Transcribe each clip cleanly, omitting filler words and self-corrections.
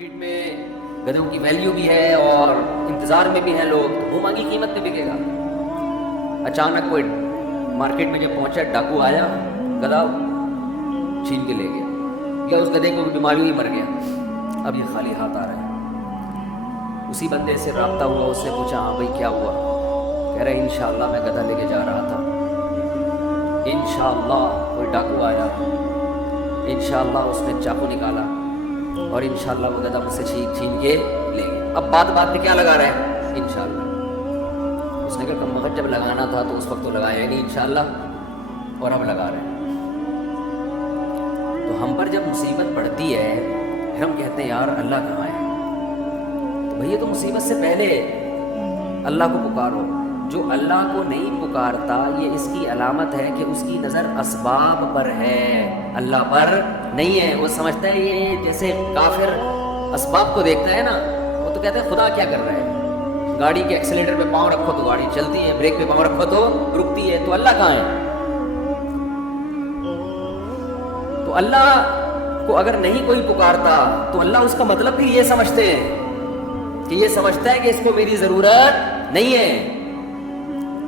Market میں گدھوں کی value بھی ہے اور انتظار میں بھی ہیں لوگ، تو منہ مانگی قیمت پہ بکے گا۔ اچانک کوئی مارکیٹ میں جب پہنچا، ڈاکو آیا، گدھا چھین کے لے گیا، یا اس گدھے کو بیماری ہی مر گیا، اب یہ خالی ہاتھ آ رہا ہے۔ اسی بندے سے رابطہ ہوا، اس سے پوچھا ہاں بھائی کیا ہوا؟ کہہ رہے انشاءاللہ میں گدھا لے کے جا رہا تھا، انشاءاللہ کوئی ڈاکو آیا، انشاءاللہ اس نے چاقو نکالا اور انشاءاللہ وہ گدھا مجھ سے چھین کے لے گیا۔ اب بات پہ کیا لگا رہا ہے؟ انشاءاللہ۔ اس نے کہا مگر جب لگانا تھا تو اس وقت تو لگایا ہی نہیں انشاءاللہ، اور اب لگا رہے ہیں۔ تو ہم پر جب مصیبت پڑتی ہے پھر ہم کہتے ہیں یار اللہ کہاں ہے؟ تو بھئی یہ تو مصیبت سے پہلے اللہ کو پکارو۔ جو اللہ کو نہیں پکارتا یہ اس کی علامت ہے کہ اس کی نظر اسباب پر ہے، اللہ پر نہیں ہے۔ وہ سمجھتا ہے یہ جیسے کافر اسباب کو دیکھتا ہے نا، وہ تو کہتا ہے خدا کیا کر رہا ہے؟ گاڑی کے ایکسیلیٹر پہ پاؤں رکھو تو گاڑی چلتی ہے، بریک پہ پاؤں رکھو تو رکتی ہے، تو اللہ کہاں ہے؟ تو اللہ کو اگر نہیں کوئی پکارتا تو اللہ اس کا مطلب بھی یہ سمجھتے ہیں کہ یہ سمجھتا ہے کہ اس کو میری ضرورت نہیں ہے۔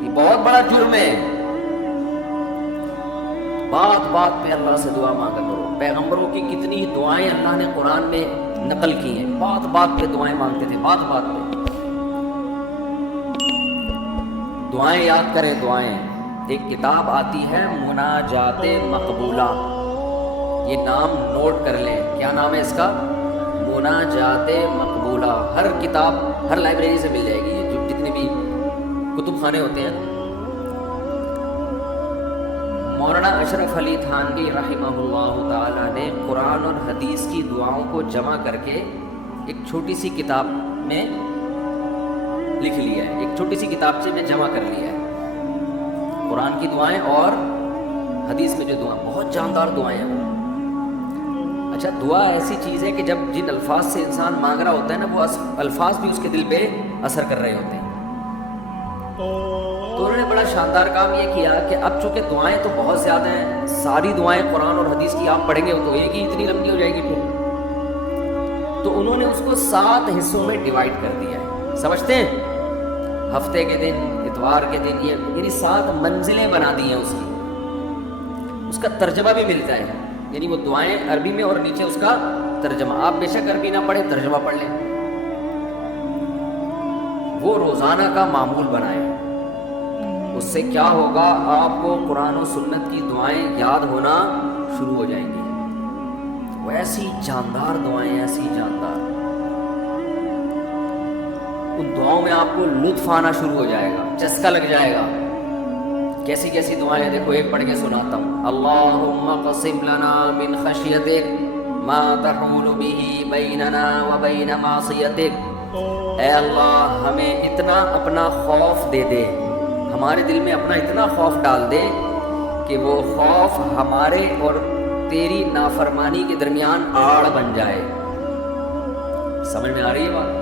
یہ بہت بڑا جرم ہے۔ بات بات پہ اللہ سے دعا مانگا کرو۔ پیغمبروں کی کتنی دعائیں اللہ نے قرآن میں نقل کی ہیں، بات بات پہ دعائیں مانگتے تھے، بات بات پہ دعائیں یاد کریں۔ دعائیں ایک کتاب آتی ہے مناجات مقبولہ، یہ نام نوٹ کر لیں، کیا نام ہے اس کا؟ مناجات مقبولہ۔ ہر کتاب ہر لائبریری سے مل جائے گی، یہ جو جتنے بھی کتب خانے ہوتے ہیں۔ مولانا اشرف علی تھانوی رحمہ اللہ تعالی نے قرآن اور حدیث کی دعاؤں کو جمع کر کے ایک چھوٹی سی کتاب میں لکھ لیا ہے، ایک چھوٹی سی کتابچے میں جمع کر لیا ہے قرآن کی دعائیں اور حدیث میں جو دعائیں، بہت جاندار دعائیں ہیں۔ اچھا، دعا ایسی چیز ہے کہ جب جن الفاظ سے انسان مانگ رہا ہوتا ہے نا، وہ الفاظ بھی اس کے دل پہ اثر کر رہے ہوتے ہیں۔ تو انہوں نے بڑا شاندار کام یہ کیا کہ اب چونکہ دعائیں تو بہت زیادہ ہیں، ساری دعائیں قرآن اور حدیث کی آپ پڑھیں گے تو ایک ہی اتنی لمبی ہو جائے گی پھر، تو انہوں نے اس کو 7 حصوں میں ڈیوائیڈ کر دیا ہے۔ سمجھتے ہیں؟ ہفتے کے دن، اتوار کے دن، یہ یعنی 7 منزلیں بنا دی ہیں اس کی۔ اس کا ترجمہ بھی ملتا ہے، یعنی وہ دعائیں عربی میں اور نیچے اس کا ترجمہ۔ آپ بے شک عربی نہ پڑھیں، ترجمہ پڑھ لیں۔ وہ روزانہ کا معمول بنائیں، اس سے کیا ہوگا؟ آپ کو قرآن و سنت کی دعائیں یاد ہونا شروع ہو جائیں گی۔ وہ ایسی جاندار دعائیں، ایسی جاندار، ان دعاؤں میں آپ کو لطف آنا شروع ہو جائے گا، چسکا لگ جائے گا۔ کیسی کیسی دعائیں ہیں دیکھو، ایک پڑھ کے سناتا ہوں۔ اللہم قسم لنا من خشیتک ما تحول به بیننا وبین معصیتک۔ اے اللہ ہمیں اتنا اپنا خوف دے دے، ہمارے دل میں اپنا اتنا خوف ڈال دے کہ وہ خوف ہمارے اور تیری نافرمانی کے درمیان آڑ بن جائے۔ سمجھ میں آ رہی ہے بات؟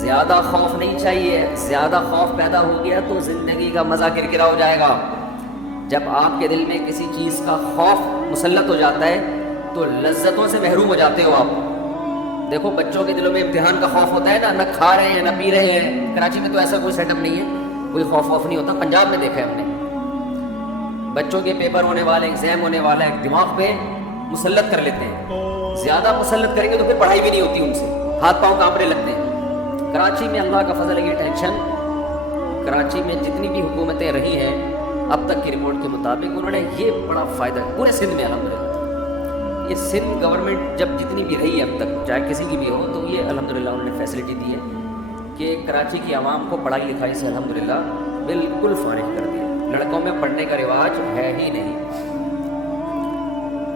زیادہ خوف نہیں چاہیے، زیادہ خوف پیدا ہو گیا تو زندگی کا مزہ کرکرا ہو جائے گا۔ جب آپ کے دل میں کسی چیز کا خوف مسلط ہو جاتا ہے تو لذتوں سے محروم ہو جاتے ہو آپ۔ دیکھو بچوں کے دلوں میں امتحان کا خوف ہوتا ہے نا، نہ کھا رہے ہیں نہ پی رہے ہیں۔ کراچی میں تو ایسا کوئی سیٹ اپ نہیں ہے، کوئی خوف نہیں ہوتا۔ پنجاب میں دیکھا ہے ہم نے، بچوں کے پیپر ہونے والے، ایگزام ہونے والا ہے، دماغ پہ مسلط کر لیتے ہیں۔ زیادہ مسلط کریں گے تو پھر پڑھائی بھی نہیں ہوتی ان سے، ہاتھ پاؤں کانپنے لگتے ہیں۔ کراچی میں اللہ کا فضل ہے، یہ ٹینشن کراچی میں جتنی بھی حکومتیں رہی ہیں اب تک کی رپورٹ کے مطابق انہوں نے یہ بڑا فائدہ پورے سندھ میں الحمدللہ، یہ سندھ گورنمنٹ جب جتنی بھی رہی ہے اب تک، چاہے کسی کی بھی ہو، تو یہ الحمدللہ انہوں نے فیسلٹی دی ہے کہ کراچی کی عوام کو پڑھائی لکھائی سے الحمدللہ بالکل فارغ کر دیا۔ لڑکوں میں پڑھنے کا رواج ہے ہی نہیں۔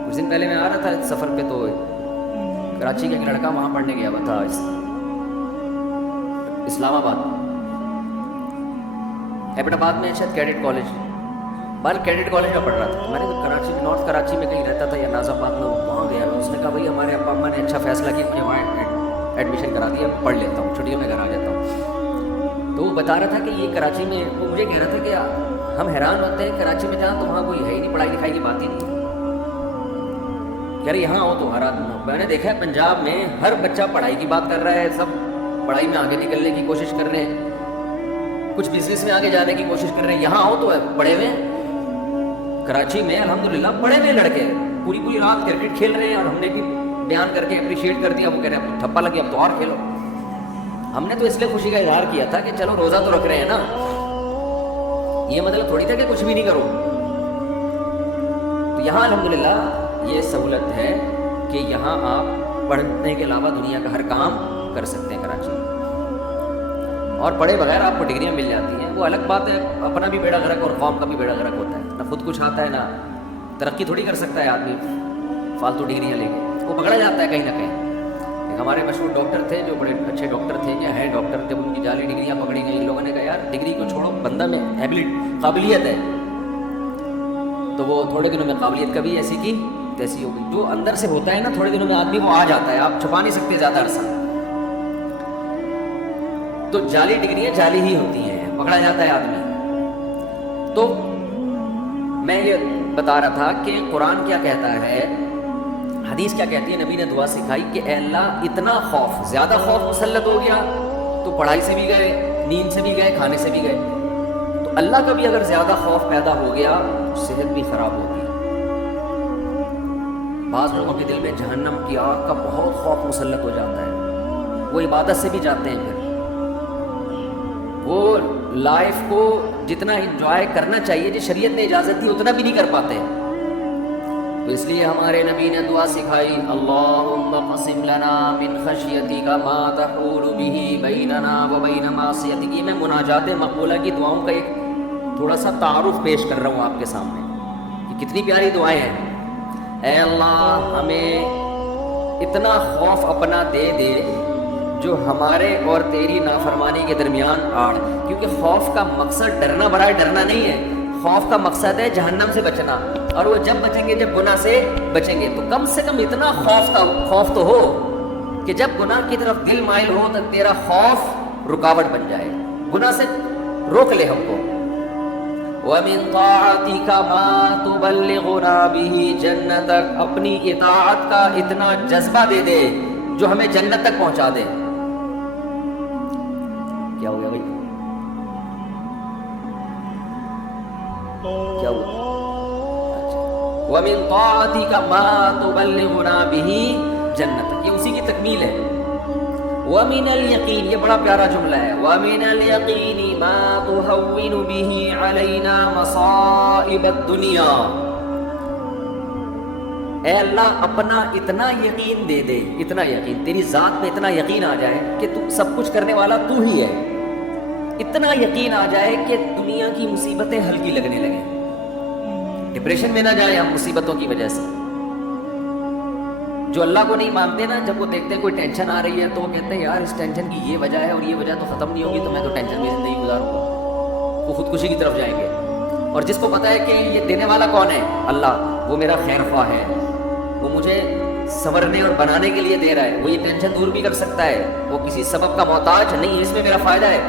کچھ دن پہلے میں آ رہا تھا سفر پہ، تو کراچی کا ایک لڑکا وہاں پڑھنے گیا ہوا تھا، اسلام آباد، ایبٹ آباد میں شاید کیڈٹ کالج، بال کیڈٹ کالج میں پڑھ رہا تھا۔ میں نے کراچی، نارتھ کراچی میں کہیں رہتا تھا یا ناز آباد میں، وہاں گیا۔ اس نے کہا بھائی ہمارے ابا اماں نے اچھا فیصلہ کیا، مجھے وہاں ایڈمیشن کرا دیا، پڑھ لیتا ہوں، چھٹیوں میں گھر آ جاتا ہوں۔ تو وہ بتا رہا تھا کہ یہ کراچی میں، وہ مجھے کہہ رہا تھا کہ ہم حیران ہوتے ہیں کراچی میں جہاں تو وہاں کوئی ہے ہی نہیں، پڑھائی لکھائی کی بات ہی نہیں۔ کہہ رہے یہاں ہو تو ہر آدمی میں نے دیکھا ہے پنجاب میں ہر بچہ پڑھائی کی بات کر رہا ہے، سب پڑھائی میں آگے نکلنے کی کوشش کر رہے ہیں، کچھ بزنس میں آگے جانے کی کوشش کر رہے ہیں. یہاں آؤ تو پڑھے ہوئے کراچی میں الحمدللہ پڑھے ہوئے لڑکے پوری پوری رات کرکٹ کھیل رہے ہیں، اور ہم نے بھی بیان کر کے اپریشیٹ کر دیا. وہ کہہ رہے ہیں اب تھپا لگے اب تو اور کھیلو. ہم نے تو اس لیے خوشی کا اظہار کیا تھا کہ چلو روزہ تو رکھ رہے ہیں نا، یہ مطلب تھوڑی تھا کہ کچھ بھی نہیں کرو. تو یہاں الحمدللہ یہ سہولت ہے کہ یہاں آپ پڑھنے کے علاوہ دنیا کا ہر کام کر سکتے ہیں کراچی میں، اور پڑھے بغیر آپ کو ڈگریاں مل جاتی ہیں. وہ الگ بات ہے، اپنا بھی بیڑا غرق اور قوم کا بھی بیڑا غرق ہوتا ہے. نہ خود کچھ آتا ہے نہ ترقی تھوڑی کر سکتا ہے آدمی فالتو ڈگریاں لے کے، وہ پکڑا جاتا ہے کہیں نہ کہیں. ایک ہمارے مشہور ڈاکٹر تھے جو بڑے اچھے ڈاکٹر تھے یا ہیں ڈاکٹر، جب ان کی جعلی ڈگریاں پکڑی گئیں لوگوں نے کہا یار ڈگری کو چھوڑو، بندہ میں قابلیت ہے. تو وہ تھوڑے دنوں میں قابلیت کبھی ایسی کی تیسی ہو گئی. جو اندر سے ہوتا ہے نا تھوڑے دنوں میں آدمی وہ آ جاتا ہے، آپ چھپا نہیں سکتے زیادہ عرصہ. تو جعلی ڈگریاں جعلی ہی ہوتی ہیں، پکڑا جاتا ہے آدمی. تو میں یہ بتا رہا تھا کہ قرآن کیا کہتا ہے، حدیث کیا کہتی ہے. نبی نے دعا سکھائی کہ اے اللہ اتنا خوف، زیادہ خوف مسلط ہو گیا تو پڑھائی سے بھی گئے، نیند سے بھی گئے، کھانے سے بھی گئے. تو اللہ کا بھی اگر زیادہ خوف پیدا ہو گیا تو صحت بھی خراب ہوگی. بعض لوگوں کے دل میں جہنم کی آگ کا بہت خوف مسلط ہو جاتا ہے، وہ عبادت سے بھی جاتے ہیں، پھر وہ لائف کو جتنا انجوائے کرنا چاہیے جو شریعت نے اجازت دی اتنا بھی نہیں کر پاتے. تو اس لیے ہمارے نبی نے دعا سکھائی، اللہم قسم لنا من خشیتک ما تحول به بیننا وبین معصیتک. یہ میں مناجات مقبولہ کی دعاؤں کا ایک تھوڑا سا تعارف پیش کر رہا ہوں آپ کے سامنے کہ کتنی پیاری دعائیں ہیں. اے اللہ ہمیں اتنا خوف اپنا دے دے جو ہمارے اور تیری نافرمانی کے درمیان آڑ. کیونکہ خوف کا مقصد ڈرنا برائے ڈرنا نہیں ہے، خوف کا مقصد ہے جہنم سے بچنا. اور وہ جب بچیں گے جب گناہ سے بچیں گے. تو کم سے کم اتنا خوف تو ہو کہ جب گناہ کی طرف دل مائل ہو تو تیرا خوف رکاوٹ بن جائے، گناہ سے روک لے ہم کو. وَمِن طَاعَتِكَ مَا تُبَلِّغُنَا بِهِ جَنَّتَكَ. اپنی اطاعت کا اتنا جذبہ دے دے جو ہمیں جنت تک پہنچا دے. کیا ہو گیا بھائی؟ کیا ہوا؟ وَمِن طَاعَتِكَ مَا تُبَلِّغُنَا بِهِ جَنَّتَكَ. یہ اسی کی تکمیل ہے. وَمِنَ الْيَقِينِ، یہ بڑا پیارا جملہ ہے. وَمِنَ الْيَقِينِ مَا تُهَوِّنُ بِهِ عَلَيْنَا مَصَائِبَ الدُّنْيَا. اے اللہ اپنا اتنا یقین دے دے، اتنا یقین، تیری ذات پہ اتنا یقین آ جائے کہ تو سب کچھ کرنے والا تو ہی ہے. اتنا یقین آ جائے کہ دنیا کی مصیبتیں ہلکی لگنے لگیں، ڈپریشن میں نہ جائے ہم مصیبتوں کی وجہ سے. جو اللہ کو نہیں مانتے نا، جب وہ دیکھتے ہیں کوئی ٹینشن آ رہی ہے تو وہ کہتے ہیں یار اس ٹینشن کی یہ وجہ ہے اور یہ وجہ تو ختم نہیں ہوگی تو میں تو ٹینشن میں زندگی گزاروں گا. وہ خودکشی کی طرف جائیں گے. اور جس کو پتا ہے کہ یہ دینے والا کون ہے، اللہ، وہ میرا خیر خواہ ہے، وہ مجھے سنورنے اور بنانے کے لیے دے رہا ہے، وہ یہ ٹینشن دور بھی کر سکتا ہے، وہ کسی سبب کا محتاج نہیں، اس میں میرا فائدہ ہے،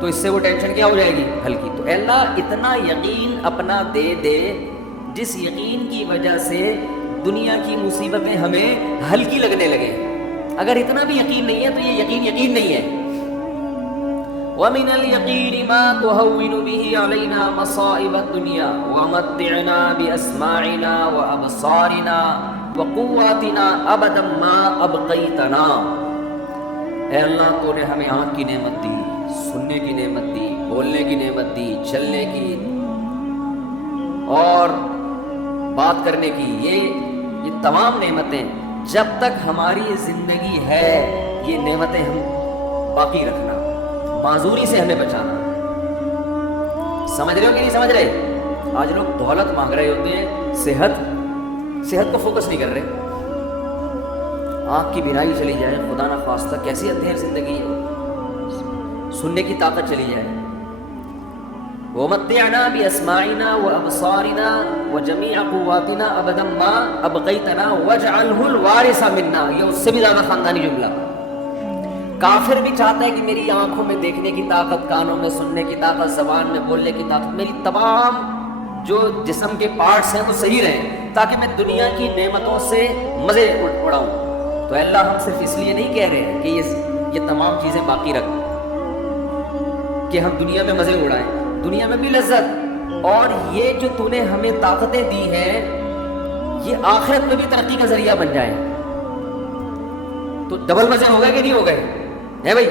تو اس سے وہ ٹینشن کیا ہو جائے گی، ہلکی. تو اے اللہ اتنا یقین اپنا دے دے جس یقین کی وجہ سے دنیا کی مصیبتیں ہمیں ہلکی لگنے لگے. اگر اتنا بھی یقین نہیں ہے تو یہ یقین نہیں ہے. وَمِنَ الْيَقِينِ مَا تُهَوِّنُ بِهِ عَلَيْنَا مَصَائِبَ الدُّنْيَا وَمَتِّعْنَا بِأَسْمَاعِنَا وَأَبْصَارِنَا وَقُوَّاتِنَا أَبَدًا مَا أَبْقَيْتَنَا. اے اللہ تو نے ہمیں آنکھ کی نعمت دی، سننے کی نعمت دی، بولنے کی نعمت دی، چلنے کی اور بات کرنے کی، یہ تمام نعمتیں جب تک ہماری زندگی ہے یہ نعمتیں ہم باقی رکھنا، معذوری سے ہمیں بچانا. سمجھ رہے ہو کہ نہیں سمجھ رہے؟ آج لوگ دولت مانگ رہے ہوتے ہیں، صحت کو فوکس نہیں کر رہے. آنکھ کی بینائی چلی جائے خدا نہ خواستہ، کیسی اندھیر زندگی ہے، سننے کی طاقت چلی جائے. وَمَتِّعْنَا بِأَسْمَاعِنَا وَأَبْصَارِنَا وَجَمِيعَ قُوَّاتِنَا أَبَدًا مَا أَبْقَيْتَنَا وَاجْعَلْهُ الْوَارِثَ مِنَّا. یہ اس سے بھی زیادہ خاندانی جملہ. کافر بھی چاہتا ہے کہ میری آنکھوں میں دیکھنے کی طاقت، کانوں میں سننے کی طاقت، زبان میں بولنے کی طاقت، میری تمام جو جسم کے پارٹس ہیں وہ صحیح رہیں تاکہ میں دنیا کی نعمتوں سے مزے اڑاؤں. تو اللہ ہم صرف اس لیے نہیں کہہ رہے ہیں کہ یہ تمام چیزیں باقی رکھ کہ ہم دنیا میں مزے اڑائیں، دنیا میں بھی لذت، اور یہ جو تو نے ہمیں طاقتیں دی ہیں یہ آخرت میں بھی ترقی کا ذریعہ بن جائیں، تو ڈبل مزے ہو گئے کہ نہیں ہو گئے ہے بھائی؟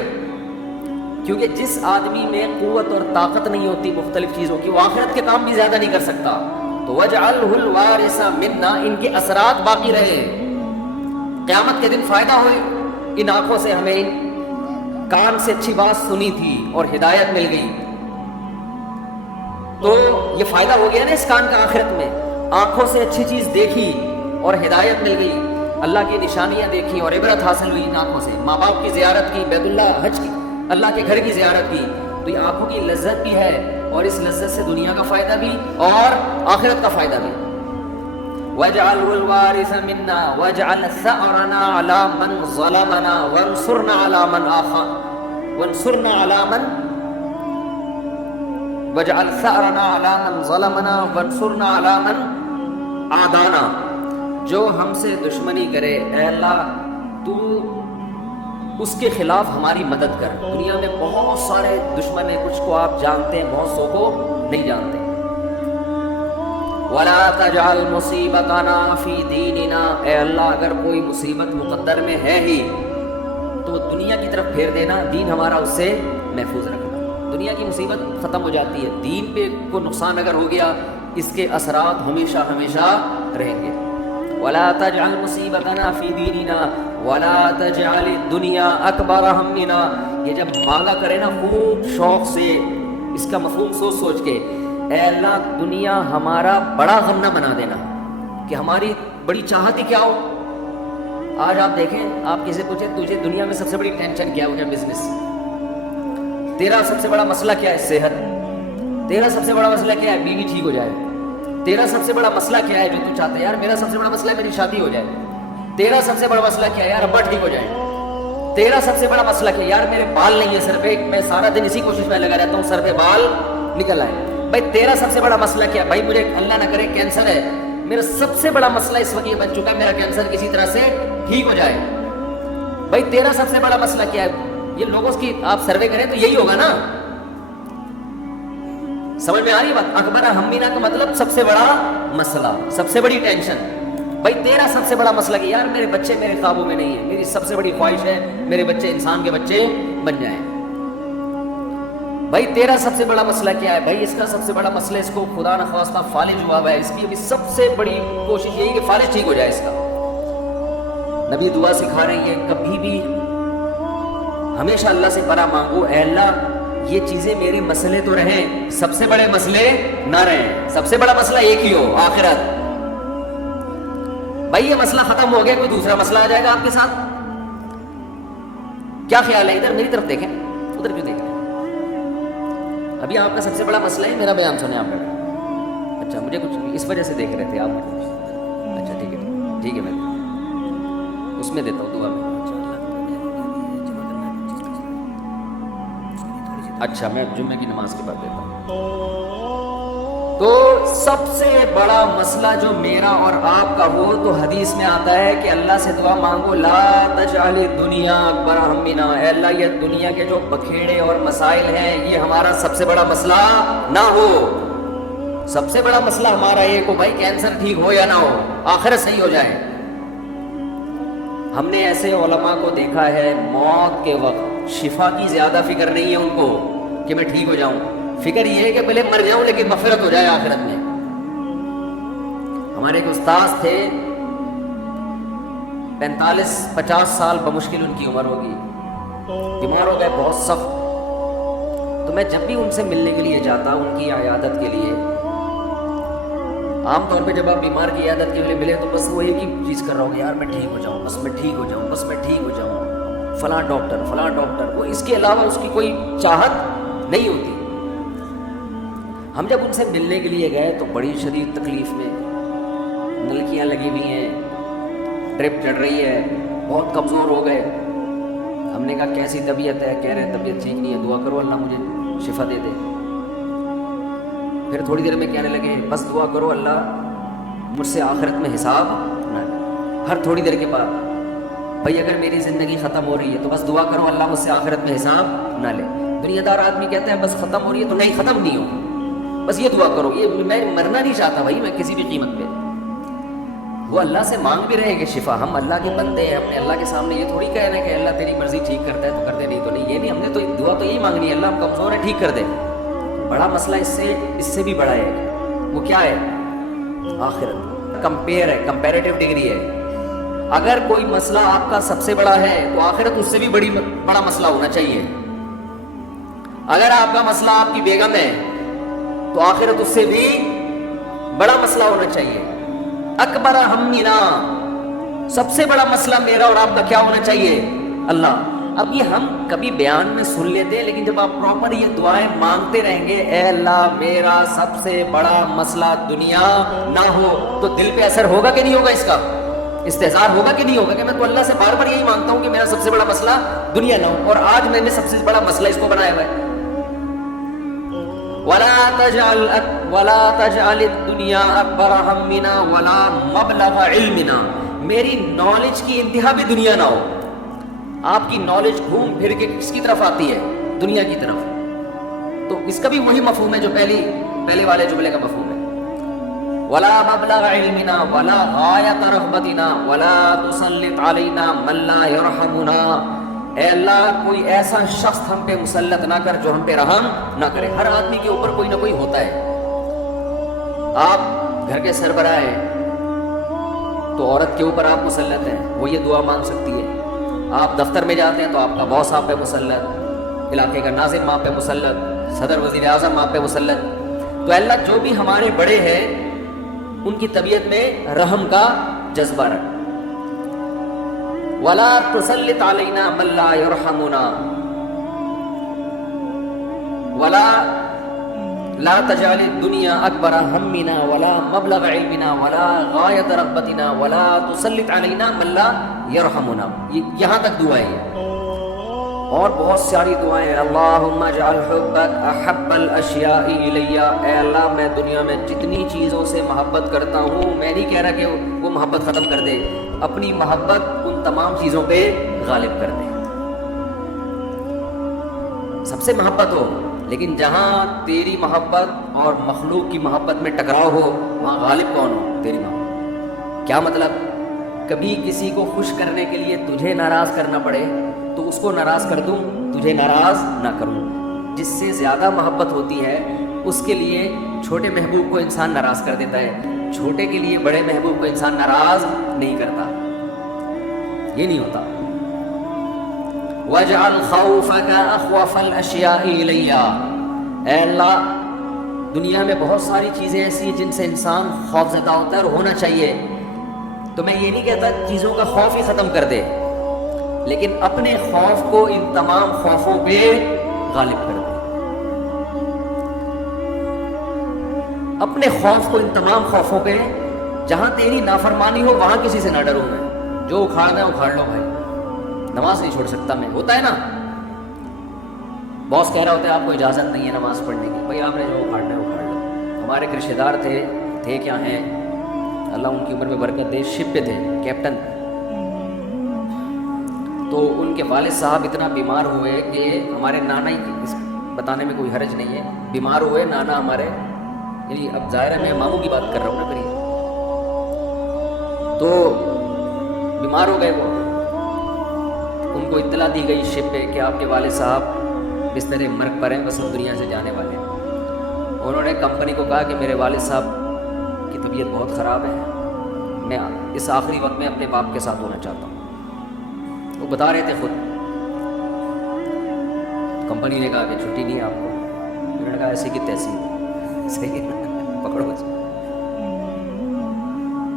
کیونکہ جس آدمی میں قوت اور طاقت نہیں ہوتی مختلف چیزوں کی، وہ آخرت کے کام بھی زیادہ نہیں کر سکتا. تو وَاجْعَلْهُ الْوَارِثَ مِنَّا، ان کے اثرات باقی رہے، قیامت کے دن فائدہ ہوئے. ان آنکھوں سے ہمیں کان سے اچھی بات سنی تھی اور ہدایت مل گئی، تو یہ فائدہ ہو گیا نا اس کان کا آخرت میں. آنکھوں سے اچھی چیز دیکھی اور ہدایت مل گئی، اللہ کی نشانیاں دیکھی اور عبرت حاصل ہوئی ان آنکھوں سے. ماں باپ کی زیارت کی، بیت اللہ حج کی، اللہ کے گھر کی زیارت کی، تو یہ آنکھوں کی لذت بھی ہے، اور اس لذت سے دنیا کا فائدہ بھی اور آخرت کا فائدہ بھی. وَاجْعَلْهُ الْوَارِثَ مِنَّا وَاجْعَلْ ثَأْرَنَا عَلَى مَنْ ظَلَمَنَا وَانصُرْنَا عَلَى مَنْ وَانصُرْنَا عَلَى مَنْ وَاجْعَلْ ثَأْرَنَا عَلَى مَنْ ظَلَمَنَا وَانصُرْنَا عَلَى مَنْ عَادَانَا. جو ہم سے دشمنی کرے اے اللہ تو اس کے خلاف ہماری مدد کر. دنیا میں بہت سارے دشمن ہیں، کچھ کو آپ جانتے ہیں، بہت سو کو نہیں جانتے. وَلَا تَجْعَلْ مُصِيبَتَنَا فِي دِينِنَا، اے اللہ اگر کوئی مصیبت مقدر میں ہے ہی تو دنیا کی طرف پھیر دینا، دین ہمارا اس سے محفوظ رکھنا. دنیا کی مصیبت ختم ہو جاتی ہے، دین پہ کو نقصان اگر ہو گیا اس کے اثرات ہمیشہ ہمیشہ رہیں گے. وَلَا تَجْعَلْ مُصِيبَتَنَا فِي دِينِنَا وَلَا تَجْعَلِ الدُّنْيَا أَكْبَرَ هَمِّنَا. یہ جب مانگا کرے نا خوب شوق سے، اس کا مفہوم سوچ سوچ کے، اے اللہ دنیا ہمارا بڑا غم نہ بنا دینا کہ ہماری بڑی چاہت ہی کیا ہو. آج آپ دیکھیں، آپ کسی پوچھیں تجھے دنیا میں سب سے بڑی ٹینشن کیا ہو؟ کیا بزنس؟ تیرا سب سے بڑا مسئلہ کیا ہے؟ صحت. تیرا سب سے بڑا مسئلہ کیا ہے؟ بیوی ٹھیک ہو جائے. تیرا سب سے بڑا مسئلہ کیا ہے جو تو چاہتا ہے؟ یار میرا سب سے بڑا مسئلہ ہے میری شادی ہو جائے. تیرا سب سے بڑا مسئلہ کیا ہے؟ یار ابا ٹھیک ہو جائے. تیرا سب سے بڑا مسئلہ کیا ہے؟ یار میرے بال نہیں ہے سر پہ، میں سارا دن اسی کوشش میں لگا رہتا ہوں سر پہ بال نکل آئے. بھائی تیرا سب سے بڑا مسئلہ کیا ہے؟ بھائی مجھے اللہ نہ کرے کینسر ہے، میرا سب سے بڑا مسئلہ اس وقت یہ بن چکا ہے میرا کینسر کسی طرح سے ٹھیک ہو جائے. بھائی تیرا سب سے بڑا مسئلہ کیا ہے؟ یہ لوگوں کی آپ سروے کریں تو یہی ہوگا نا. سمجھ میں آ رہی بات؟ اکبر ہمینا کا مطلب سب سے بڑا مسئلہ، سب سے بڑی ٹینشن. بھائی تیرا سب سے بڑا مسئلہ کہ یار میرے بچے میرے قابو میں نہیں ہیں، میری سب سے بڑی خواہش ہے میرے بچے انسان کے بچے بن جائیں. بھائی تیرا سب سے بڑا مسئلہ کیا ہے؟ بھائی اس کا سب سے بڑا مسئلہ اس کو خدا نخواستہ فالج ہوا ہے، اس کی ابھی سب سے بڑی کوشش یہی کہ فالج ٹھیک ہو جائے اس کا. نبی دعا سکھا رہی ہے کبھی بھی ہمیشہ اللہ سے پناہ مانگو، اے اللہ یہ چیزیں میرے مسئلے تو رہیں، سب سے بڑے مسئلے نہ رہیں. سب سے بڑا مسئلہ ایک ہی ہو، آخرت. بھائی یہ مسئلہ ختم ہو گیا، کوئی دوسرا مسئلہ آ جائے گا آپ کے ساتھ. کیا خیال ہے؟ ادھر میری طرف دیکھیں، ادھر کیوں دیکھ رہے ہیں؟ ابھی آپ کا سب سے بڑا مسئلہ ہے میرا بیان سنیں آپ کا. اچھا مجھے کچھ اس وجہ سے دیکھ رہے تھے آپ. اچھا ٹھیک ہے ٹھیک ہے، میں اس میں دیتا ہوں دعا میں. اچھا میں جمعے کی نماز کے بعد دیتا ہوں. تو سب سے بڑا مسئلہ جو میرا اور آپ کا ہو تو حدیث میں آتا ہے کہ اللہ سے دعا مانگو لا تجعل الدنیا اکبر ہمنا، اے اللہ یہ دنیا کے جو بکھیڑے اور مسائل ہیں یہ ہمارا سب سے بڑا مسئلہ نہ ہو. سب سے بڑا مسئلہ ہمارا یہ کو بھائی کینسر ٹھیک ہو یا نہ ہو، آخرت صحیح ہو جائے. ہم نے ایسے علماء کو دیکھا ہے موت کے وقت شفا کی زیادہ فکر نہیں ہے ان کو کہ میں ٹھیک ہو جاؤں، فکر یہ ہے کہ پہلے مر جاؤں لیکن مغفرت ہو جائے آخرت میں. ہمارے ایک استاذ تھے 45-50 سال بمشکل ان کی عمر ہوگی، بیمار ہو گئے بہت سخت. تو میں جب بھی ان سے ملنے کے لیے جاتا ان کی عیادت کے لیے، عام طور پہ جب آپ بیمار کی عیادت کے لیے ملے تو بس وہ ایک ہی چیز کر رہا ہوں یار میں ٹھیک ہو جاؤں، بس میں ٹھیک ہو جاؤں، بس میں ٹھیک ہو جاؤں، فلاں ڈاکٹر. وہ اس کے علاوہ اس کی کوئی چاہت نہیں ہوتی. ہم جب ان سے ملنے کے لیے گئے تو بڑی شدید تکلیف میں، نلکیاں لگی ہوئی ہیں، ڈرپ چڑھ رہی ہے، بہت کمزور ہو گئے. ہم نے کہا کیسی طبیعت ہے؟ کہہ رہے ہیں طبیعت ٹھیک نہیں ہے، دعا کرو اللہ مجھے شفا دے دے. پھر تھوڑی دیر میں کہنے لگے بس دعا کرو اللہ مجھ سے آخرت میں حساب نہ. ہر تھوڑی دیر کے بعد بھائی اگر میری زندگی ختم ہو رہی ہے تو بس دعا کرو اللہ مجھ سے آخرت میں حساب نہ لے. دنیا دار آدمی کہتے ہیں بس ختم ہو رہی ہے تو نہیں ختم نہیں ہو, بس یہ دعا کرو, یہ میں مرنا نہیں چاہتا بھائی میں کسی بھی قیمت پہ. وہ اللہ سے مانگ بھی رہے کہ شفا, ہم اللہ کے بندے ہیں, ہم نے اللہ کے سامنے یہ تھوڑی کہنا ہے کہ اللہ تیری مرضی ٹھیک کرتا ہے تو کر دے, نہیں تو نہیں, یہ نہیں, ہم نے تو دعا تو یہی مانگنی ہے اللہ ہم کمزور ہے ٹھیک کر دے. بڑا مسئلہ اس سے بھی بڑا ہے, وہ کیا ہے, آخرت. کمپیئر ہے, کمپیریٹیو ڈگری ہے. اگر کوئی مسئلہ آپ کا سب سے بڑا ہے تو آخرت اس سے بھی بڑا مسئلہ ہونا چاہیے. اگر آپ کا مسئلہ آپ کی بیگم ہے تو آخرت اس سے بھی بڑا مسئلہ ہونا چاہیے. اکبر ہمنا, سب سے بڑا مسئلہ میرا اور آپ کا کیا ہونا چاہیے, اللہ. اب یہ ہم کبھی بیان میں سن لیتے ہیں, لیکن جب آپ پراپر یہ دعائیں مانگتے رہیں گے, اے اللہ میرا سب سے بڑا مسئلہ دنیا نہ ہو, تو دل پہ اثر ہوگا کہ نہیں ہوگا, اس کا استحضار ہوگا کہ نہیں ہوگا کہ میں تو اللہ سے بار بار یہی مانگتا ہوں کہ میرا سب سے بڑا مسئلہ دنیا نہ ہو, اور آج میں نے سب سے بڑا مسئلہ اس کو بنایا ہوا ہے. وَلَا تَجْعَلِ الدُّنْيَا أَكْبَرَ هَمِّنَا وَلَا مَبْلَغَ عِلْمِنَا, میری نالج کی انتہا بھی دنیا نہ ہو. آپ کی نالج گھوم پھر کے کس کی طرف آتی ہے, دنیا کی طرف. تو اس کا بھی وہی مفہوم ہے جو پہلے والے جملے کا مفہوم ہے. وَلَا مَبْلَغَ عِلْمِنَا وَلَا غَایَةَ رَغْبَتِنَا وَلَا تُسَلِّطْ عَلَيْنَا مَن لَّا يَرْحَمُنَا, اے اللہ کوئی ایسا شخص ہم پہ مسلط نہ کر جو ہم پہ رحم نہ کرے. ہر آدمی کے اوپر کوئی نہ کوئی ہوتا ہے. آپ گھر کے سربراہ ہیں تو عورت کے اوپر آپ مسلط ہیں, وہ یہ دعا مانگ سکتی ہے. آپ دفتر میں جاتے ہیں تو آپ کا باس آپ پہ مسلط, علاقے کا ناظم آپ پہ مسلط, صدر وزیر اعظم آپ پہ مسلط. تو اللہ جو بھی ہمارے بڑے ہیں ان کی طبیعت میں رحم کا جذبہ رکھ. وَلَا تُسَلِّطْ عَلَيْنَا مَن لَّا يَرْحَمُنَا لَا تَجْعَلِ الدُّنْيَا أَكْبَرَ هَمِّنَا وَلَا مَبْلَغَ عِلْمِنَا وَلَا غَایَةَ رَغْبَتِنَا وَلَا تُسَلِّطْ عَلَيْنَا مَن لَّا يَرْحَمُنَا. یہاں تک دعائیں ہیں, اور بہت ساری دعائیں ہیں. اللہم اجعل حبک احب الاشیاء الی, اے اللہ میں دنیا میں جتنی چیزوں سے محبت کرتا ہوں, میں نہیں کہہ رہا کہ وہ محبت ختم کر دے, اپنی محبت ان تمام چیزوں پہ غالب کر دے. سب سے محبت ہو, لیکن جہاں تیری محبت اور مخلوق کی محبت میں ٹکراؤ ہو وہاں غالب کون ہو, تیری محبت. کیا مطلب, کبھی کسی کو خوش کرنے کے لیے تجھے ناراض کرنا پڑے تو اس کو ناراض کر دوں, تجھے ناراض نہ کروں. جس سے زیادہ محبت ہوتی ہے اس کے لیے چھوٹے محبوب کو انسان ناراض کر دیتا ہے, چھوٹے کے لیے بڑے محبوب کو انسان ناراض نہیں کرتا. یہ نہیں ہوتا. وَاجْعَلْ خَوْفَكَ أَخْوَفَ الْأَشْيَاءِ إِلَيَّ, اے اللہ دنیا میں بہت ساری چیزیں ایسی ہیں جن سے انسان خوف زدہ ہوتا ہے اور ہونا چاہیے. تو میں یہ نہیں کہتا چیزوں کا خوف ہی ختم کر دے, لیکن اپنے خوف کو ان تمام خوفوں پہ غالب کر دے. اپنے خوف کو ان تمام خوفوں پہ, جہاں تیری نافرمانی ہو وہاں کسی سے نہ ڈروں میں, جو اکھاڑنا ہے اکھاڑ لو بھائی, نماز نہیں چھوڑ سکتا میں. ہوتا ہے نا, باس کہہ رہا ہوتا ہے آپ کو اجازت نہیں ہے نماز پڑھنے کی, بھائی آپ نے جو اکھاڑنا ہے اکھاڑ لو. ہمارے ایک رشتے دار تھے کیا ہیں, اللہ ان کی عمر میں برکت دے, شپ پہ تھے, کیپٹن. تو ان کے والد صاحب اتنا بیمار ہوئے کہ ہمارے نانا ہی, اس بتانے میں کوئی حرج نہیں ہے, بیمار ہوئے نانا ہمارے, یعنی اب ظاہر ہے میں ماموں کی بات کر رہا ہوں نا کریے, تو بیمار ہو گئے وہ. ان کو اطلاع دی گئی شپ پہ کہ آپ کے والد صاحب بستر مرگ پر ہیں, بس ہم دنیا سے جانے والے ہیں. انہوں نے کمپنی کو کہا کہ میرے والد صاحب کی طبیعت بہت خراب ہے, میں اس آخری وقت میں اپنے باپ کے ساتھ ہونا چاہتا ہوں. وہ بتا رہے تھے خود. کمپنی نے کہا کہ چھٹی نہیں ہے آپ کو. انہوں نے کہا ایسی کی تیسی, صحیح ہے پکڑو بچے,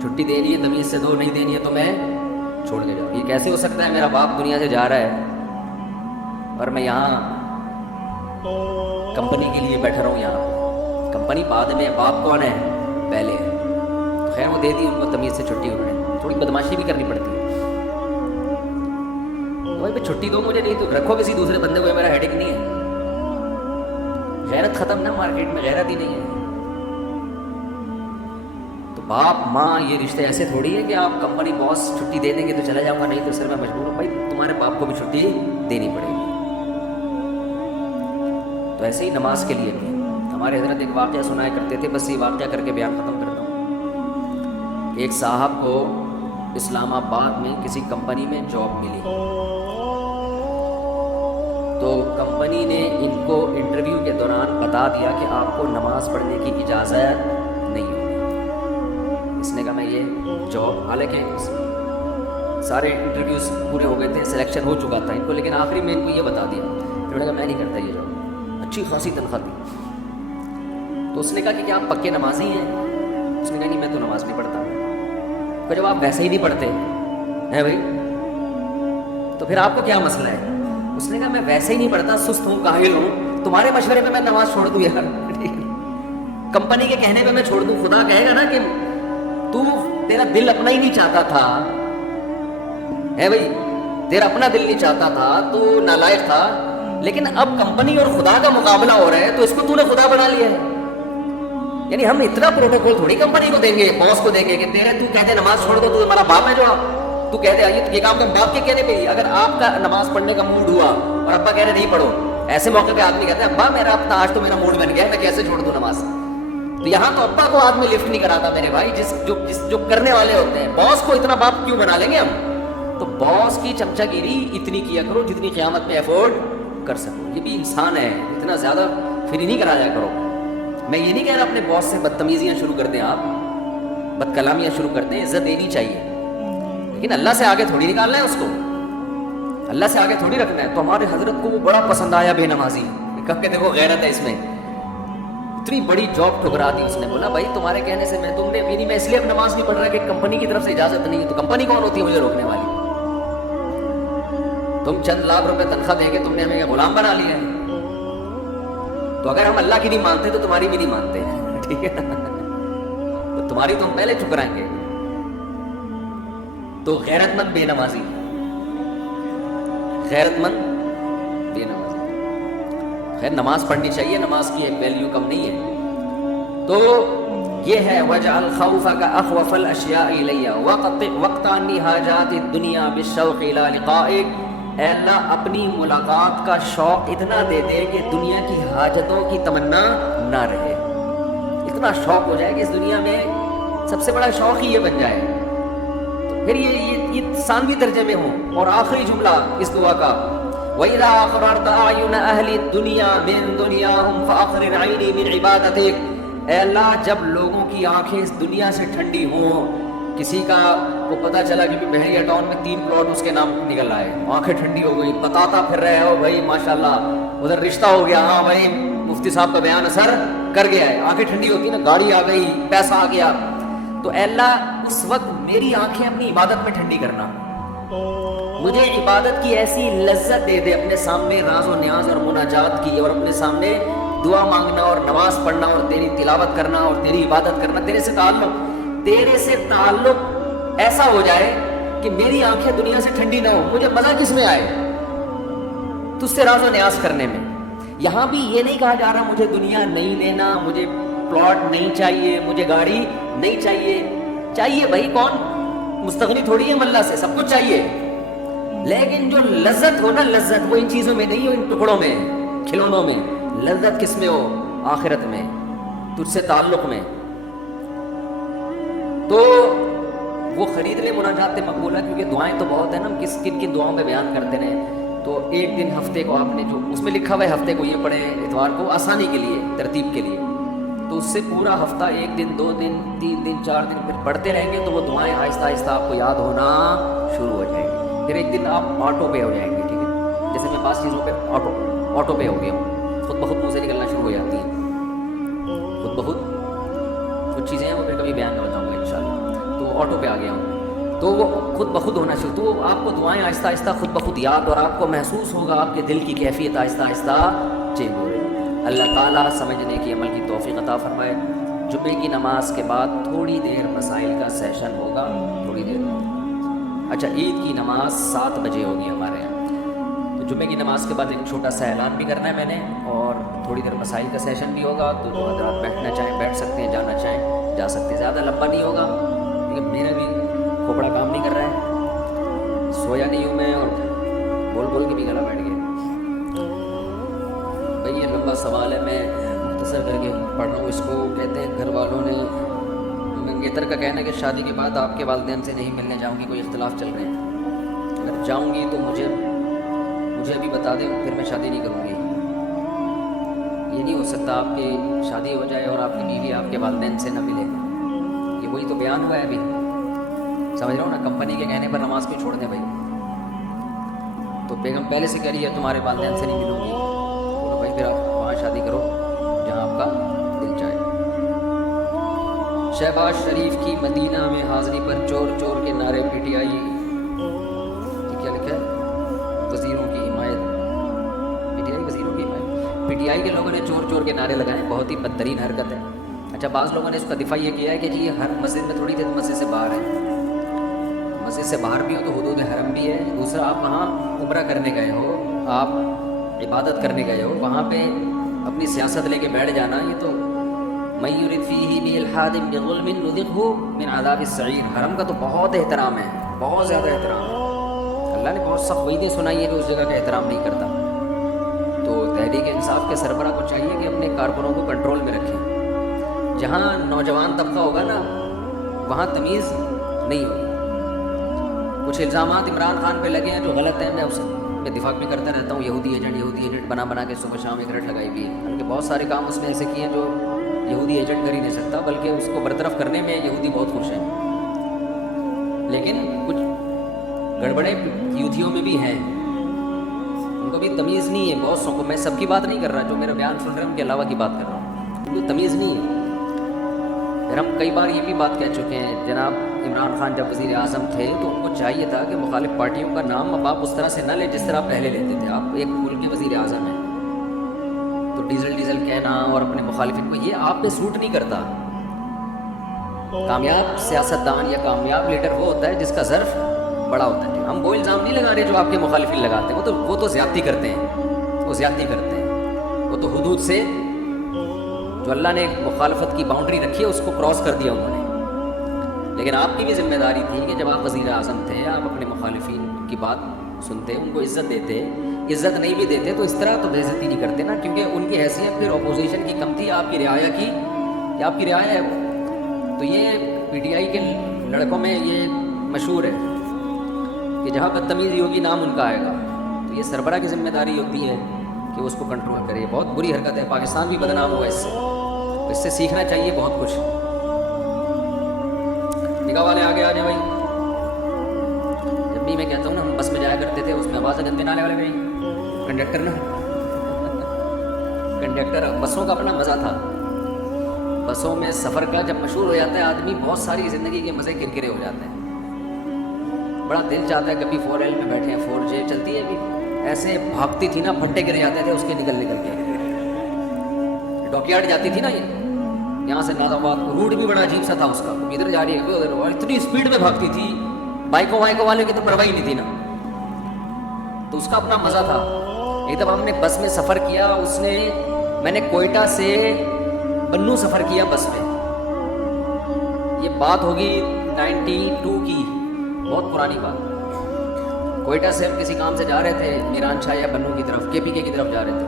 چھٹی دینی ہے تمیز سے دو, نہیں دینی ہے تو میں چھوڑ کے جاؤں. یہ کیسے ہو سکتا ہے, میرا باپ دنیا سے جا رہا ہے اور میں یہاں کمپنی کے لیے بیٹھا رہا ہوں. یہاں کمپنی بعد میں, باپ کون ہے پہلے. خیر وہ دے دی ان کو تمیز سے چھٹی. انہوں نے تھوڑی بدماشی بھی کرنی پڑتی ہے, بھائی چھٹی دو مجھے, نہیں تو رکھو کسی دوسرے بندے کو, میرا ہیڈک نہیں ہے. غیرت ختم نا مارکیٹ میں, غیرت ہی نہیں ہے. تو باپ ماں یہ رشتے ایسے تھوڑی ہے کہ آپ کمپنی باس چھٹی دے دیں گے تو چلا جاؤں گا, نہیں تو سر میں مجبور ہوں. بھائی تمہارے باپ کو بھی چھٹی دینی پڑے گی. تو ایسے ہی نماز کے لیے بھی ہمارے حضرت ایک واقعہ سنایا کرتے تھے, بس یہ واقعہ کر کے بیان ختم کرتا ہوں. ایک صاحب کو اسلام آباد میں کسی کمپنی میں جاب ملی, تو کمپنی نے ان کو انٹرویو کے دوران بتا دیا کہ آپ کو نماز پڑھنے کی اجازت نہیں ہوگی. اس نے کہا میں یہ جاب, حالانکہ سارے انٹرویوز پورے ہو گئے تھے, سلیکشن ہو چکا تھا ان کو, لیکن آخری میں ان کو یہ بتا دیا. انہوں نے کہا میں نہیں کرتا یہ جاب, اچھی خاصی تنخواہ دی. تو اس نے کہا کہ کیا آپ پکے نمازی ہیں؟ اس نے کہا نہیں میں تو نماز نہیں پڑھتا. کہ جب آپ ویسے ہی نہیں پڑھتے ہیں بھائی تو پھر آپ کو کیا مسئلہ ہے؟ اس نے کہا میں ویسے ہی نہیں پڑھتا, سست ہوں, کاہل ہوں, تمہارے مشورے پہ میں نماز چھوڑ دوں یار, کمپنی کے کہنے پہ میں چھوڑ دوں؟ خدا کہے گا نا کہ تو تیرا دل اپنا ہی نہیں چاہتا تھا, ہے بھائی تیرا اپنا دل نہیں چاہتا تھا, تو نالائق تھا, لیکن اب کمپنی اور خدا کا مقابلہ ہو رہا ہے تو اس کو تو نے خدا بنا لیا ہے. یعنی ہم اتنا پروٹوکول تھوڑی کمپنی کو دیں گے, باس کو دیں گے کہ تیرے تو کہتے نماز چھوڑ دو, تو ہمارا باپ ہے جو تو کہتے آئیے یہ کام کا باپ کے کہنے پہ ہی. اگر آپ کا نماز پڑھنے کا موڈ ہوا اور ابا کہہ رہے نہیں پڑھو, ایسے موقع پہ آدمی کہتے ہیں ابا میرا اپنا آج تو میرا موڈ بن گیا, میں کیسے چھوڑ دوں نماز. تو یہاں تو ابا کو آدمی لفٹ نہیں کراتا میرے بھائی, جو کرنے والے ہوتے ہیں. باس کو اتنا باپ کیوں بنا لیں گے ہم؟ تو باس کی چمچہ گیری اتنی کیا کرو جتنی قیامت میں افورڈ کر سکو. یہ بھی انسان ہے, اتنا زیادہ فری نہیں کرایا کرو. میں یہ نہیں کہہ رہا اپنے باس سے بدتمیزیاں شروع کر دیں, آپ بد کلامیاں شروع کر دیں, عزت دینی چاہیے, لیکن اللہ سے آگے تھوڑی نکالنا ہے اس کو, اللہ سے آگے تھوڑی رکھنا ہے. تو ہمارے حضرت کو وہ بڑا پسند آیا بے نمازی, کہا کہ دیکھو غیرت ہے اس میں. اتنی بڑی جاب ٹھکرا دی اس نے. بولا بھائی تمہارے کہنے سے تم نے میری, میں اس لیے اب نماز نہیں پڑھ رہا کہ کمپنی کی طرف سے اجازت نہیں ہے. تو کمپنی کون ہوتی ہے مجھے روکنے والی؟ تم چند لاکھ روپے تنخواہ دے کے تم نے ہمیں غلام بنا لیا ہے. تو اگر ہم اللہ کی نہیں مانتے تو تمہاری بھی نہیں مانتے, ٹھیک ہے نا؟ تو تمہاری تو ہم پہلے ٹھکرائیں گے. تو غیرت مند بے نمازی, غیرت مند بے نمازی. خیر نماز پڑھنی چاہیے, نماز کی ایک ویلیو کم نہیں ہے. تو یہ ہے وَجْعَلْ خَوْفَكَ أَخْوَفَ الْأَشْيَاءِ إِلَيَّ وَاقْتَنِّ حَاجَاتِ الدُّنْيَا بِالشَّوْقِ إِلَىٰ لِقَائِكَ. اے اللہ اپنی ملاقات کا شوق اتنا دے دے کہ دنیا کی حاجتوں کی تمنا نہ رہے. اتنا شوق ہو جائے کہ اس دنیا میں سب سے بڑا شوق ہی یہ بن جائے. تو پھر یہ ثانوی ترجمے ہوں. اور آخری جملہ اس دعا کا وَإِذَا أَخْرَرْتَ أَعْيُنَ أَهْلِ الدُّنْيَا مِن دُنْيَاهُمْ فَأَخْرِرْ عَيْنِي مِنْ عِبَادَتِكَ. اے اللہ جب لوگوں کی آنکھیں اس دنیا سے ٹھنڈی ہوں, کسی کا کو پتہ چلا کہ بحریہ ٹاؤن میں 3 پلاٹ اس کے نام نکل آئے, آنکھیں ٹھنڈی ہو گئی, بتاتا پھر رہے ہو بھائی ماشاءاللہ ادھر رشتہ ہو گیا, ہاں بھائی مفتی صاحب کا بیان اثر کر گیا ہے, آنکھیں ٹھنڈی ہوتی نا, گاڑی آ گئی, پیسہ آ گیا. تو اے اللہ اس وقت میری آنکھیں اپنی عبادت میں ٹھنڈی کرنا, مجھے عبادت کی ایسی لذت دے دے, اپنے سامنے راز و نیاز اور مناجات کی, اور اپنے سامنے دعا مانگنا اور نماز پڑھنا اور تیری تلاوت کرنا اور تیری عبادت کرنا, تیرے سے تعلق ایسا ہو جائے کہ میری آنکھیں دنیا سے ٹھنڈی نہ ہو. مجھے مزہ کس میں آئے؟ تجھ سے راز و نیاز کرنے میں. یہاں بھی یہ نہیں کہا جا رہا مجھے دنیا نہیں لینا, مجھے پلاٹ نہیں چاہیے, مجھے گاڑی نہیں چاہیے. چاہیے بھائی, کون مستغنی تھوڑی ہے اللہ سے, سب کچھ چاہیے, لیکن جو لذت ہو نا, لذت وہ ان چیزوں میں نہیں ہو, ان ٹکڑوں میں, کھلونوں میں. لذت کس میں ہو؟ آخرت میں, تجھ سے تعلق میں. تو وہ خرید لے مناجات مقبولہ, کیونکہ دعائیں تو بہت ہیں نا, ہم کن کن دعاؤں میں بیان کرتے رہے. تو ایک دن ہفتے کو آپ نے جو اس میں لکھا ہوا ہے ہفتے کو یہ پڑھیں, اتوار کو آسانی کے لیے, ترتیب کے لیے. تو اس سے پورا ہفتہ 1 دن 2 دن 3 دن 4 دن پھر پڑھتے رہیں گے تو وہ دعائیں آہستہ آہستہ آپ کو یاد ہونا شروع ہو جائیں گی. پھر ایک دن آپ آٹو پے ہو جائیں گے, ٹھیک ہے, جیسے میں 5 چیزوں پہ آٹو پے ہو گیا ہوں, خود بخود منہ سے نکلنا شروع ہو جاتی ہیں, خود بخود. کچھ چیزیں ہیں وہ پھر کبھی بیان کر جاؤں گا انشاءاللہ. تو آٹو پہ آ گیا ہوں, تو وہ خود بخود ہونا شروع. تو آپ کو دعائیں آہستہ آہستہ خود بخود یاد, اور آپ کو محسوس ہوگا آپ کے دل کی کیفیت آہستہ آہستہ چینج ہو رہی. اللہ تعالیٰ سمجھنے کی, عمل کی توفیق عطا فرمائے. جمعے کی نماز کے بعد تھوڑی دیر مسائل کا سیشن ہوگا, تھوڑی دیر. اچھا, عید کی نماز 7 بجے ہوگی ہمارے یہاں. تو جمعے کی نماز کے بعد ایک چھوٹا سا اعلان بھی کرنا ہے میں نے, اور تھوڑی دیر مسائل کا سیشن بھی ہوگا. تو جو حضرات بیٹھنا چاہیں بیٹھ سکتے ہیں, جانا چاہیں جا سکتے. زیادہ لمبا نہیں ہوگا لیکن میرا بھی کھوپڑا کام نہیں کر رہا ہے, سویا نہیں ہوں میں اور بول بول کے بھی گلا بیٹھ گیا. بھائی یہ لمبا سوال ہے, میں مختصر کر کے پڑھ رہا ہوں اس کو. کہتے ہیں گھر والوں نے, منگیتر کا کہنا ہے کہ شادی کے بعد آپ کے والدین سے نہیں ملنے جاؤں گی, کوئی اختلاف چل رہے ہیں, اگر جاؤں گی تو مجھے ابھی بتا دیں, پھر میں شادی نہیں کروں گی. یہ نہیں ہو سکتا آپ کی شادی ہو جائے اور آپ کی بیوی آپ کے والدین سے نہ ملے. یہ وہی تو بیان ہوا ہے ابھی, سمجھ رہا ہوں نا. کمپنی کے کہنے پر نماز کیوں چھوڑ دیں بھائی؟ تو بیگم پہلے سے کہہ رہی ہے تمہارے والدین سے نہیں ملوں گی, تو بھائی پھر آپ وہاں شادی کرو جہاں آپ کا دل چاہے. شہباز شریف کی مدینہ میں حاضری پر چور چور کے نعرے. پی ٹی آئی کیا لکھا ہے؟ وزیروں کی حمایت. پی ٹی آئی وزیروں کی حمایت. پی ٹی آئی کے لوگوں نے چور چور کے نعرے لگائے, بہت ہی بدترین حرکت ہے. اچھا, بعض لوگوں نے اس کا دفاع یہ کیا ہے کہ جی یہ ہر مسجد میں تھوڑی دیر مسجد سے باہر ہے. مسجد سے باہر بھی ہو تو حدود حرم بھی ہے. دوسرا, آپ وہاں عمرہ کرنے گئے ہو, آپ عبادت کرنے گئے ہو, وہاں پہ اپنی سیاست لے کے بیٹھ جانا, یہ تو من یرد فیہ بإلحاد بظلم نذقہ من عذاب السعیر. حرم کا تو بہت احترام ہے, بہت زیادہ احترام ہے. اللہ نے بہت سخت وعیدیں سنائی ہے کہ اس جگہ کا احترام نہیں کرتا. تو تحریک انصاف کے سربراہ کو چاہیے کہ اپنے کارکنوں کو کنٹرول میں رکھیں. جہاں نوجوان طبقہ ہوگا نا وہاں تمیز نہیں ہوگی. کچھ الزامات عمران خان پہ لگے ہیں جو غلط ہیں, میں اس میں دفاع بھی کرتا رہتا ہوں. یہودی ایجنٹ بنا کے صبح شام ایک رٹ لگائی ہوئی ہے. بلکہ بہت سارے کام اس نے ایسے کیے ہیں جو یہودی ایجنٹ کر ہی نہیں سکتا, بلکہ اس کو برطرف کرنے میں یہودی بہت خوش ہیں. لیکن کچھ گڑبڑے یہودیوں میں بھی ہیں, ان کو بھی تمیز نہیں ہے. بہت سو کو, میں سب کی بات نہیں کر رہا, جو میرا بیان سن رہے ہیں ان کے علاوہ کی بات کر رہا ہوں. ان کو تمیز نہیں ہے. پھر ہم کئی بار یہ بھی بات کہہ چکے ہیں, جناب عمران خان جب وزیر اعظم تھے تو ان کو چاہیے تھا کہ مخالف پارٹیوں کا نام اب آپ اس طرح سے نہ لیں جس طرح پہلے لیتے تھے. آپ ایک ملک کے وزیر اعظم ہیں تو ڈیزل کہنا اور اپنے مخالفین کو, یہ آپ پہ سوٹ نہیں کرتا. کامیاب سیاستدان یا کامیاب لیڈر وہ ہوتا ہے جس کا ظرف بڑا ہوتا ہے. ہم وہ الزام نہیں لگا رہے جو آپ کے مخالفین لگاتے ہیں, وہ تو زیادتی کرتے ہیں, وہ تو حدود سے جو اللہ نے مخالفت کی باؤنڈری رکھی ہے اس کو کراس کر دیا انہوں نے. لیکن آپ کی بھی ذمہ داری تھی کہ جب آپ وزیر اعظم تھے آپ اپنے مخالفین کی بات سنتے, ان کو عزت دیتے. عزت نہیں بھی دیتے تو اس طرح تو بے عزتی نہیں کرتے نا, کیونکہ ان کی حیثیت پھر اپوزیشن کی کم تھی, آپ کی رعایا کی, یا آپ کی رعایا ہے وہ. تو یہ پی ٹی آئی کے لڑکوں میں یہ مشہور ہے کہ جہاں بدتمیزی ہوگی نام ان کا آئے گا. تو یہ سربراہ کی ذمہ داری ہوتی ہے کہ وہ اس کو کنٹرول کرے. بہت بری حرکت ہے, پاکستان بھی بدنام ہوا اس سے سیکھنا چاہیے بہت کچھ. نگاہ والے آگے آ جائیں بھائی. جب بھی میں کہتا ہوں نا ہم بس میں جایا کرتے تھے, اس میں آواز گندے نالے والے بھائی کنڈکٹر نا کنڈکٹر. بسوں کا اپنا مزہ تھا. بسوں میں سفر کا جب مشہور ہو جاتا ہے آدمی, بہت ساری زندگی کے مزے کرکرے ہو جاتے ہیں. بڑا دل چاہتا ہے کبھی 4L میں بیٹھے ہیں, 4J چلتی ہے ابھی, ایسے بھاگتی تھی نا, پھٹے گر جاتے تھے اس کے نکل کے. ڈاکیارڈ جاتی تھی نا یہ یہاں سے ناز آباد, روٹ بھی بڑا عجیب سا تھا اس کا, ادھر جا رہی ہے ادھر, اور اتنی اسپیڈ میں بھاگتی تھی, بائکوں والے کی تو پرواہ ہی نہیں تھی نا. تو اس کا اپنا مزہ تھا. ایک دفعہ ہم نے بس میں سفر کیا, میں نے کوئٹہ سے بنو سفر کیا بس میں. یہ بات ہوگی 92 کی, بہت پرانی بات. کوئٹہ سے ہم کسی کام سے جا رہے تھے میران شاہ یا بنو کی طرف, KPK کی طرف جا رہے تھے.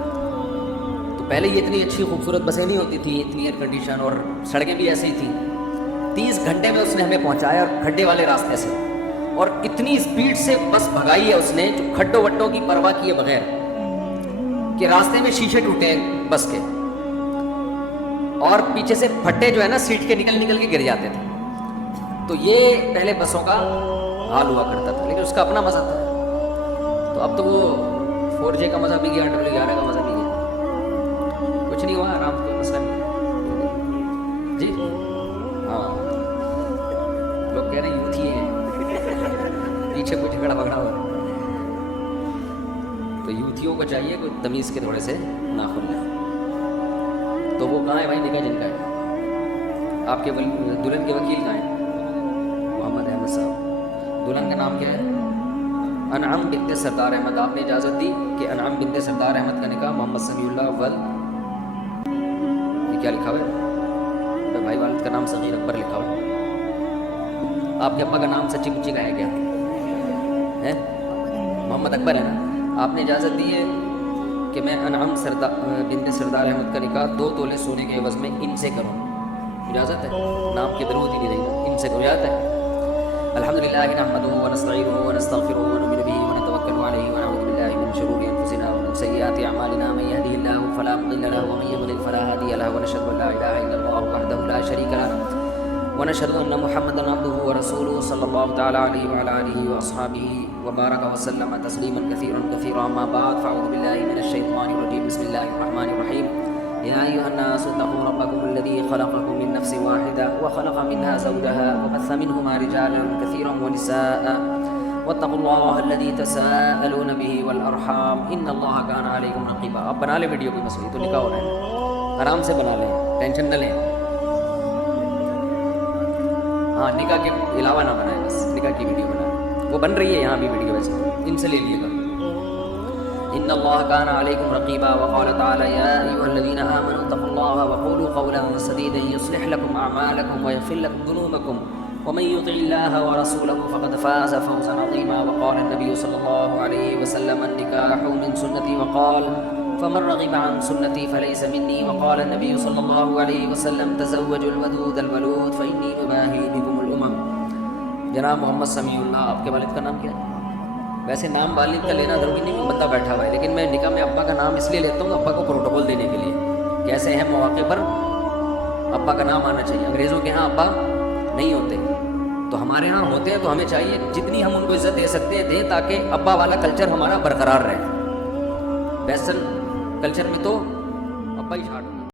تو پہلے یہ اتنی اچھی خوبصورت بسیں نہیں ہوتی تھیں, اتنی ایئر کنڈیشن, اور سڑکیں بھی ایسے ہی تھیں. 30 گھنٹے میں اس نے ہمیں پہنچایا کھڈے والے راستے سے, اور اتنی اسپیڈ سے بس بھگائی ہے اس نے جو کھڈوں وڈوں کی پرواہ کیے بغیر, کہ راستے میں شیشے ٹوٹے بس کے, اور پیچھے سے پھٹے جو ہے نا سیٹ کے نکل کے گر جاتے تھے. تو یہ پہلے بسوں کا حال ہوا کرتا تھا, لیکن اس کا اپنا مزہ تھا. تو اب تو وہ 4J کا مزہ بھی گیا, W11 کا مزہ بھی گیا. کچھ نہیں ہوا, آرام کوئی مسئلہ نہیں. جی ہاں, لوگ کہہ رہے ہیں یوتھ ہی ہیں, پیچھے کوئی جھگڑا بگڑا ہو رہا ہے. تو یوتھیوں کو چاہیے کوئی تمیز کے تھوڑے سے ناخن لیں. تو وہ کہاں ہے بھائی نکاح جن کا ہے؟ آپ کے دلہن کے وکیل کہاں ہیں؟ محمد احمد صاحب. دلہن کا نام کیا ہے؟ انعام بنت سردار احمد. آپ نے اجازت دی کہ انعام بنت سردار احمد کا نکاح محمد سمیع اللہ اول, یہ کیا لکھا ہوا ہے بھائی والد کا نام صغیر اکبر لکھا ہوا. آپ کے ابا کا نام سچی مچی کا ہے کیا؟ ہے محمد اکبر ہے نا. آپ نے اجازت دی ہے کہ میں انعام بنت سردار احمد کا نکاح 2 تولے سونے کے عوض میں ان سے کروں. اجازت ہے؟ نام کی ضرورت ہی نہیں رہی, ان سے کروں. اجازت ہے؟ الحمدللہ نحمدہ ونستعینہ ونستغفرہ ونؤمن بہ ونتوکل علیہ ونعوذ باللہ من شرور انفسنا ومن سیئات اعمالنا من یهده اللہ فلا مضل له ومن یضلل فلا هادی له ونشهد ان لا اله الا اللہ وحدہ لا شریک له ونشهد ان محمدا عبده ورسوله صلی اللہ تعالی علیہ وعلى آلہ واصحابہ وبارک وسلم تسلیما کثیرا کثیرا. اما بعد فاعوذ باللہ من الشیطان الرجیم. بسم اللہ الرحمن الرحیم. يا أيها الناس اتقوا ربكم الذي خلقكم من نفس واحدة وخلق منها زوجها وبث منهما رجالا كثيرا ونساء واتقوا الله الذي تساءلون به والأرحام إن الله كان عليكم رقيبا. اب بنا لیں ویڈیو کوئی مسئلہ تو نکاح ہو رہا ہے, آرام سے بنا لیں, ٹینشن نہ لیں. ہاں نکاح کے علاوہ نہ بنائیں, بس نکاح کی ویڈیو بنائیں. وہ بن رہی ہے یہاں بھی ویڈیو, ویسے ان سے لے لیے گا. ان اللہ کان علیکم رقیبا وقال تعالی یا ایھا الذین آمنوا اتقوا اللہ وقولوا قولا سدیدا یصلح لکم اعمالکم ویغفر لکم ذنوبکم ومن یطع اللہ ورسولہ فقد فاز فوزا عظیما. وقال النبی صلی اللہ علیہ وسلم النکاح من سنتی وقال فمن رغب عن سنتی فلیس منی. وقال النبی صلی اللہ علیہ وسلم تزوجوا الودود الولود فانی اباہی بکم الامم. جناب محمد سمیع اللہ, آپ کے والد کا نام کیا ہے؟ ویسے نام والد کا لینا ضروری نہیں, بندہ بیٹھا ہوا ہے, لیکن میں نکاح میں ابا کا نام اس لیے لیتا ہوں ابا کو پروٹوکول دینے کے لیے کہ ایسے اہم مواقع پر ابا کا نام آنا چاہیے. انگریزوں کے ہاں ابا نہیں ہوتے, تو ہمارے ہاں ہوتے ہیں, تو ہمیں چاہیے جتنی ہم ان کو عزت دے سکتے ہیں دیں, تاکہ ابا والا کلچر ہمارا برقرار رہے. ویسٹرن کلچر میں تو ابا ہی